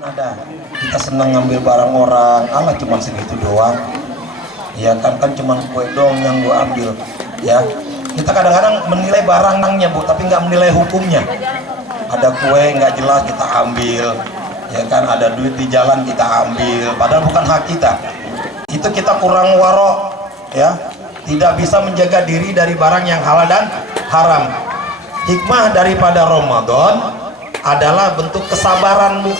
ada kita senang ngambil barang orang, Allah cuma segitu doang ya kan cuma kue dong yang gua ambil ya. Kita kadang-kadang menilai barangnya Bu, tapi nggak menilai hukumnya. Ada kue nggak jelas kita ambil ya kan, ada duit di jalan kita ambil padahal bukan hak kita. Itu kita kurang warok ya, tidak bisa menjaga diri dari barang yang halal dan haram. Hikmah daripada Ramadan adalah bentuk kesabaran Bu.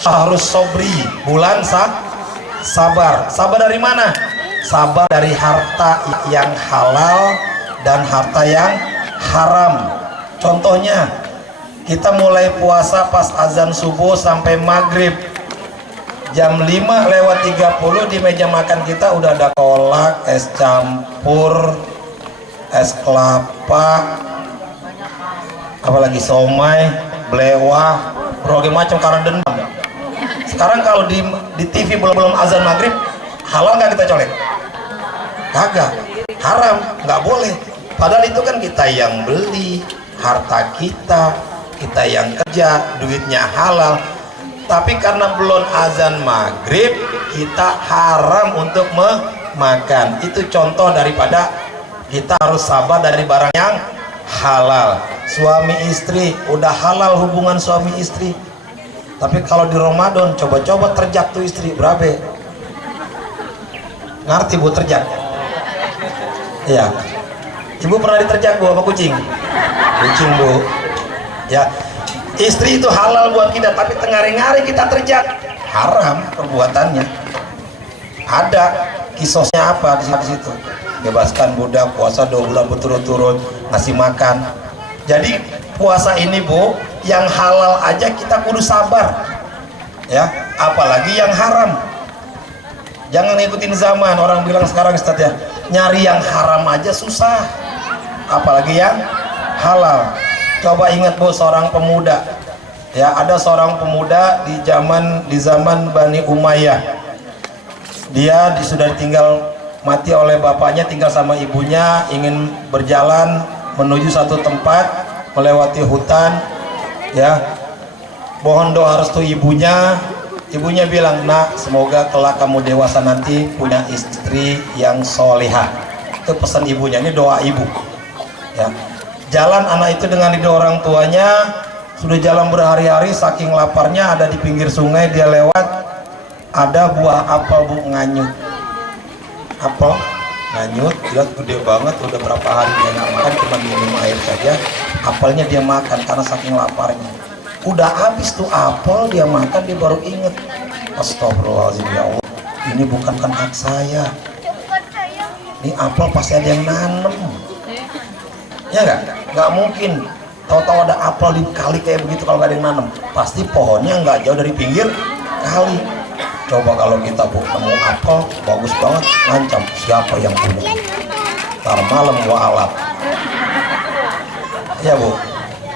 Harus sobri, bulan sabar. Sabar dari mana? Sabar dari harta yang halal dan harta yang haram. Contohnya, kita mulai puasa pas azan subuh sampai maghrib. Jam 5:30 di meja makan kita udah ada kolak, es campur, es kelapa, apalagi somai, belewah, berbagai macam karena dendam. Sekarang kalau di TV belum azan maghrib, halal nggak kita colek? Kagak, haram, nggak boleh. Padahal itu kan kita yang beli, harta kita yang kerja, duitnya halal. Tapi karena belum azan maghrib, kita haram untuk memakan. Itu contoh daripada kita harus sabar dari barang yang halal. Suami istri udah halal hubungan suami istri, tapi kalau di Ramadan coba-coba terjak tuh istri berapa? Ngerti Bu terjak? Iya. Ibu pernah diterjak Bu sama kucing? Kucing Bu. Ya. Istri itu halal buat kita, tapi tengari-ngari kita terjak, haram perbuatannya. Ada kisosnya apa di situ? Bebaskan budak, puasa 2 bulan berturut-turut, ngasih makan. Jadi puasa ini Bu, yang halal aja kita kudu sabar ya, apalagi yang haram. Jangan ngikutin zaman. Orang bilang sekarang Ustaz ya, nyari yang haram aja susah, apalagi yang halal. Coba ingat Bu, seorang pemuda ya, ada seorang pemuda di zaman Bani Umayyah. Dia sudah ditinggal mati oleh bapaknya, tinggal sama ibunya, ingin berjalan menuju satu tempat, melewati hutan ya, mohon doa restu ibunya. Ibunya bilang, nak, semoga kelak kamu dewasa nanti punya istri yang solehah. Itu pesan ibunya, ini doa ibu ya. Jalan anak itu dengan ridho orang tuanya, sudah jalan berhari-hari, saking laparnya, ada di pinggir sungai, dia lewat, ada buah apel Bu, nganyut. Apel nganyut, lihat gede banget, udah berapa hari dia nggak makan, cuma minum air saja. Apelnya dia makan karena saking laparnya. Udah habis tuh apel, dia makan, dia baru inget, astagfirullahaladzim ya Allah, ini bukan hak saya, ini apel pasti ada yang nanem ya nggak mungkin tahu-tahu ada apel di kali kayak begitu kalau nggak ada yang nanem. Pasti pohonnya nggak jauh dari pinggir kali. Coba kalau kita Bu nemu apel bagus banget, ngancam siapa yang punya, ntar malam gua alat ya Bu.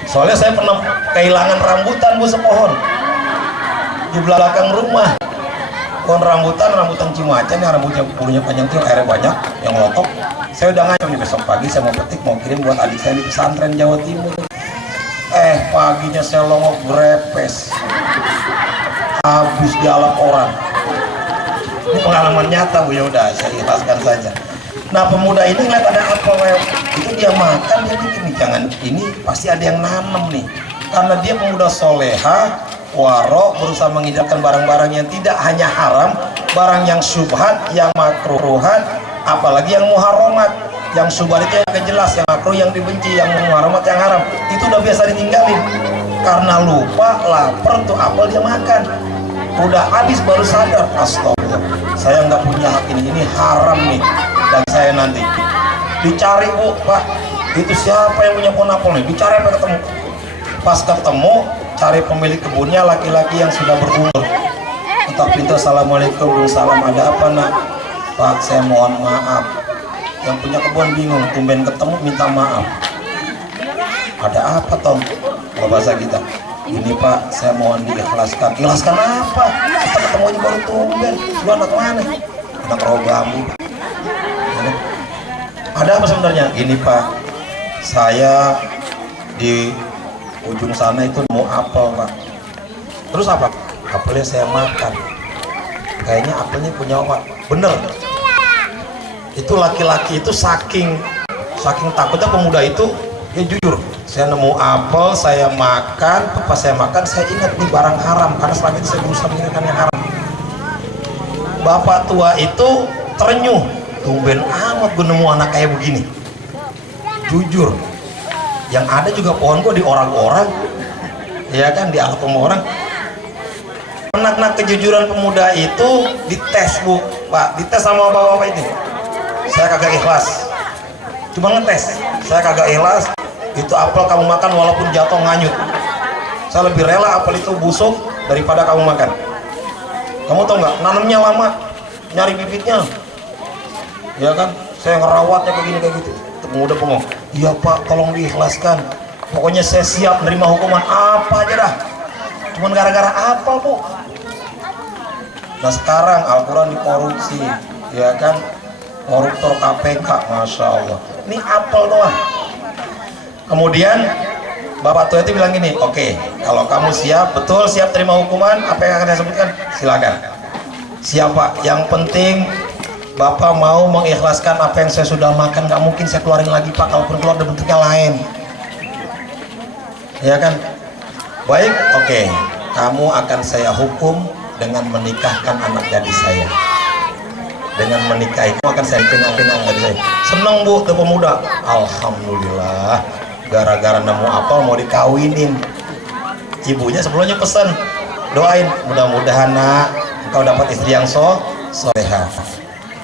Soalnya saya pernah kehilangan rambutan Bu, sepohon di belakang rumah. Pohon rambutan Cimacan yang rambutnya bulunya panjang tuh, airnya banyak, yang lotok. Saya udah ngancam nih, besok pagi saya mau petik, mau kirim buat adik saya di pesantren Jawa Timur. Paginya saya longok grepes, habis dialap orang. Ini pengalaman nyata Bu, ya udah saya ikhlaskan saja. Nah pemuda ini ngeliat ada apel itu, dia makan, dia pikir nih, jangan, ini pasti ada yang nanem nih. Karena dia pemuda soleha, waro, berusaha menghindar barang-barang yang tidak hanya haram, barang yang syubhat, yang makruhat, apalagi yang muharramat. Yang syubhat itu yang jelas, yang makruh, yang dibenci, yang muharramat, yang haram, itu udah biasa ditinggalin. Karena lupa, lapar tuh apel dia makan, udah habis baru sadar, astagfirullah, saya nggak punya hak ini haram nih, dan saya nanti dicari Bu, Pak, itu siapa yang punya pohon apel nih, dicari sampai ketemu. Pas ketemu, cari pemilik kebunnya, laki-laki yang sudah berumur. Ketok pintu, assalamualaikum. Salam, ada apa nak? Pak, saya mohon maaf. Yang punya kebun bingung, tumben ketemu minta maaf. Ada apa Tom? Kalau bahasa kita, ini Pak, saya mohon diikhlaskan. Ikhlaskan apa? Kita ketemu aja baru tumben. Lu anak mana? Anak roh bambu. Ada apa sebenarnya? Ini Pak, saya di ujung sana itu mau apel Pak, Terus apa? Apelnya saya makan. Kayaknya apelnya punya omak. Bener. Itu laki-laki itu saking takutnya pemuda itu, dia jujur. Saya nemu apel, saya makan. Pas saya makan, saya ingat nih barang haram. Karena selama itu saya berusaha mengingatkan yang haram. Bapak tua itu terenyuh. Tumben amat gue nemu anak kayak begini. Jujur. Yang ada juga pohon gue di orang-orang. Ya kan, dianggap sama orang. Anak-anak kejujuran pemuda itu dites, Bu. Pak, dites sama bapak-bapak ini. Saya kagak ikhlas. Cuma ngetes. Saya kagak ikhlas. Itu apel kamu makan walaupun jatuh nganyut. Saya lebih rela apel itu busuk daripada kamu makan. Kamu tahu nggak? Nanamnya lama, nyari bibitnya. Ya kan? Saya ngerawatnya kayak gini kayak gitu. Pemuda bengong. Iya Pak, tolong diikhlaskan. Pokoknya saya siap menerima hukuman apa aja dah. Cuman gara-gara apel, Bu. Nah sekarang Al-Quran dikorupsi, ya kan? Koruptor KPK, Masya Allah. Ini apel doang. Kemudian Bapak tua itu bilang gini, oke, kalau kamu siap, betul siap terima hukuman, apa yang akan saya sebutkan? Silakan. Siapa? Yang penting Bapak mau mengikhlaskan apa yang saya sudah makan. Gak mungkin saya keluarin lagi Pak, kalaupun keluar bentuknya lain. Ya kan? Baik, oke. Kamu akan saya hukum dengan menikahkan anak gadis saya. Dengan menikahi, kamu akan saya pinang-pinang gadis saya. Seneng Bu, tuh pemuda. Alhamdulillah. Gara-gara nemu apel mau dikawinin. Ibunya sebelumnya pesan, doain mudah-mudahan nak engkau dapat istri yang soleha.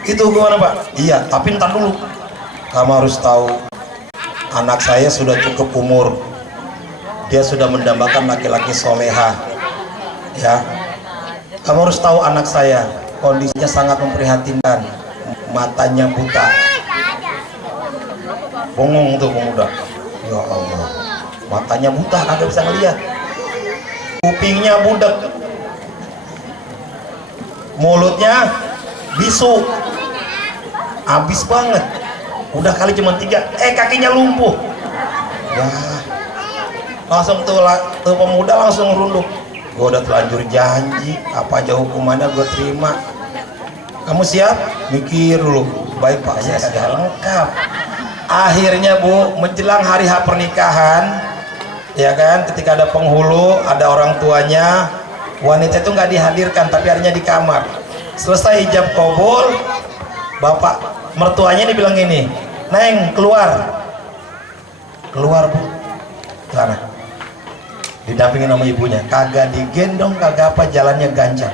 Itu gimana Pak? Iya, tapi ntar dulu. Kamu harus tahu, anak saya sudah cukup umur. Dia sudah mendambakan laki-laki soleha. Ya, kamu harus tahu anak saya kondisinya sangat memprihatinkan. Matanya buta. Bengong tuh pemuda. Ya Allah, matanya buta, kagak bisa ngeliat. Kupingnya budek, mulutnya bisu, habis banget. Udah kali cuma 3, kakinya lumpuh. Ya, langsung tuh pemuda langsung ngerunduk. Gue udah terlanjur janji, apa aja hukumannya gue terima. Kamu siap? Mikir dulu. Baik Pak, saya sudah lengkap. Akhirnya Bu, menjelang hari H pernikahan, ya kan, ketika ada penghulu, ada orang tuanya, wanita itu nggak dihadirkan, tapi harinya di kamar. Selesai ijab kabul, bapak mertuanya ini bilang gini, Neng keluar, keluar Bu, sana. Didampingin sama ibunya, kagak digendong, kagak apa, jalannya gancang.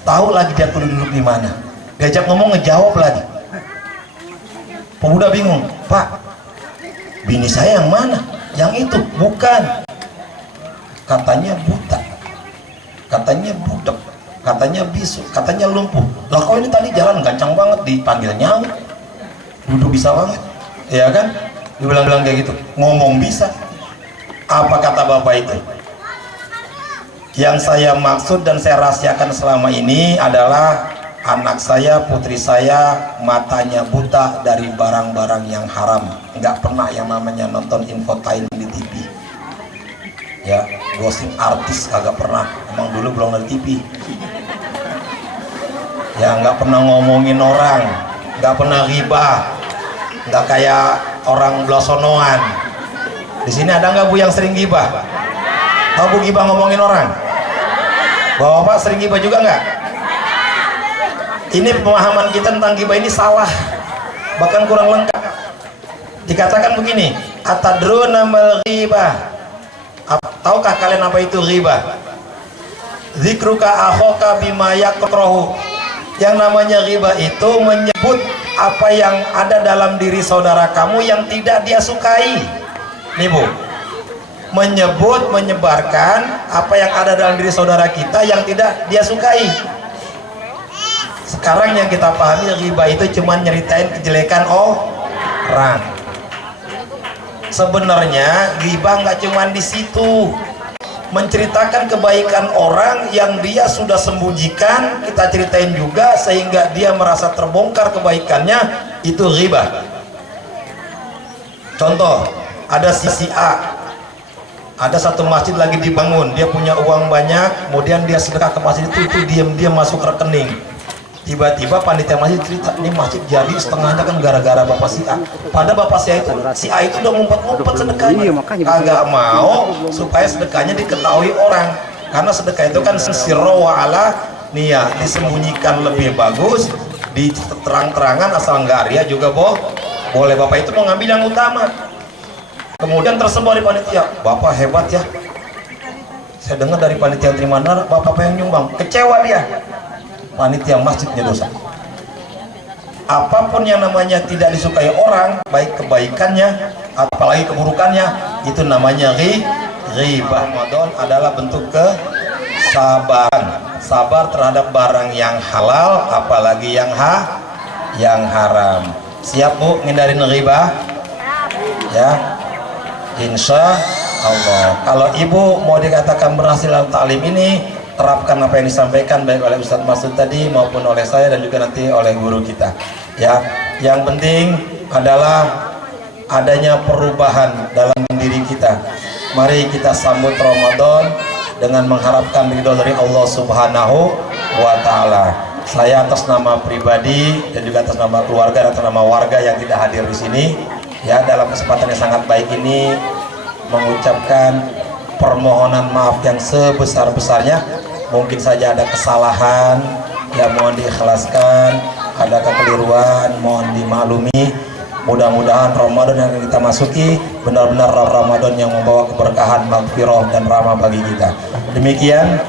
Tahu lagi dia kudu duduk di mana, diajak ngomong ngejawab lagi. Pemuda bingung, Pak, bini saya yang mana? Yang itu? Bukan. Katanya buta, katanya budak, katanya bisu, katanya lumpuh. Lah kok ini tadi jalan gancang banget, dipanggil nyamuk, duduk bisa banget, ya kan? Dibilang-bilang kayak gitu, ngomong bisa. Apa kata bapak itu? Yang saya maksud dan saya rahasiakan selama ini adalah anak saya, putri saya, matanya buta dari barang-barang yang haram. Nggak pernah yang namanya nonton infotainment di TV. Ya, gosip artis kagak pernah. Emang dulu belum ada TV. Ya, nggak pernah ngomongin orang, nggak pernah ghibah, nggak kayak orang blosonoan. Di sini ada nggak Bu yang sering ghibah? Tahu Bu ghibah ngomongin orang? Bapak sering ghibah juga nggak? Ini pemahaman kita tentang ghibah ini salah, bahkan kurang lengkap. Dikatakan begini, atadruna mal ghibah. Tahukah kalian apa itu ghibah? Zikruka akhoka bima yakrahu. Yang namanya ghibah itu menyebut apa yang ada dalam diri saudara kamu yang tidak dia sukai. Nih Bu, menyebut, menyebarkan apa yang ada dalam diri saudara kita yang tidak dia sukai. Sekarang yang kita pahami, ghibah itu cuma nyeritain kejelekan orang. Sebenarnya ghibah nggak cuma di situ, menceritakan kebaikan orang yang dia sudah sembunyikan, kita ceritain juga sehingga dia merasa terbongkar kebaikannya, itu ghibah. Contoh, ada sisi A, ada satu masjid lagi dibangun, dia punya uang banyak, kemudian dia sedekah ke masjid itu diam-diam masuk rekening. Tiba-tiba panitia masjid cerita, ini masjid jadi setengahnya kan gara-gara bapak si A. Pada bapak si A itu udah ngumpet-ngumpet sedekahnya, agak mau supaya sedekahnya diketahui orang, karena sedekah itu kan sirro wa ala niyah, disembunyikan lebih bagus, di terang-terangan asal nggak ria juga boleh. Bapak itu mau ngambil yang utama. Kemudian tersebar di panitia, bapak hebat ya, saya dengar dari panitia yang terima bapak pengen nyumbang. Kecewa dia, panitia masjidnya dosa. Apapun yang namanya tidak disukai orang, baik kebaikannya apalagi keburukannya, itu namanya ghibah. Ramadan adalah bentuk kesabaran, sabar terhadap barang yang halal apalagi yang haram. Siap Bu ngindarin ghibah ya? Insya Allah. Kalau ibu mau dikatakan berhasil dalam taklim ini, terapkan apa yang disampaikan baik oleh Ustadz Masud tadi maupun oleh saya dan juga nanti oleh guru kita ya. Yang penting adalah adanya perubahan dalam diri kita. Mari kita sambut Ramadan dengan mengharapkan ridho dari Allah Subhanahu wa Ta'ala. Saya atas nama pribadi dan juga atas nama keluarga dan atas nama warga yang tidak hadir di sini ya, dalam kesempatan yang sangat baik ini mengucapkan permohonan maaf yang sebesar-besarnya. Mungkin saja ada kesalahan ya, mohon diikhlaskan, ada kekeliruan mohon dimaklumi. Mudah-mudahan Ramadan yang kita masuki benar-benar Ramadan yang membawa keberkahan, maghfirah dan rahmah bagi kita. Demikian,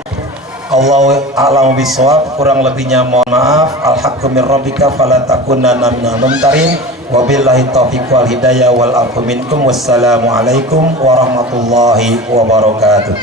Allahu a'lamu bishawab, kurang lebihnya mohon maaf. Al-haqqu min rabbika fala takunanna minal mumtarin. Wabillahi taufiq wal hidayah wal afu minkum. Wassalamu alaikum warahmatullahi wabarakatuh.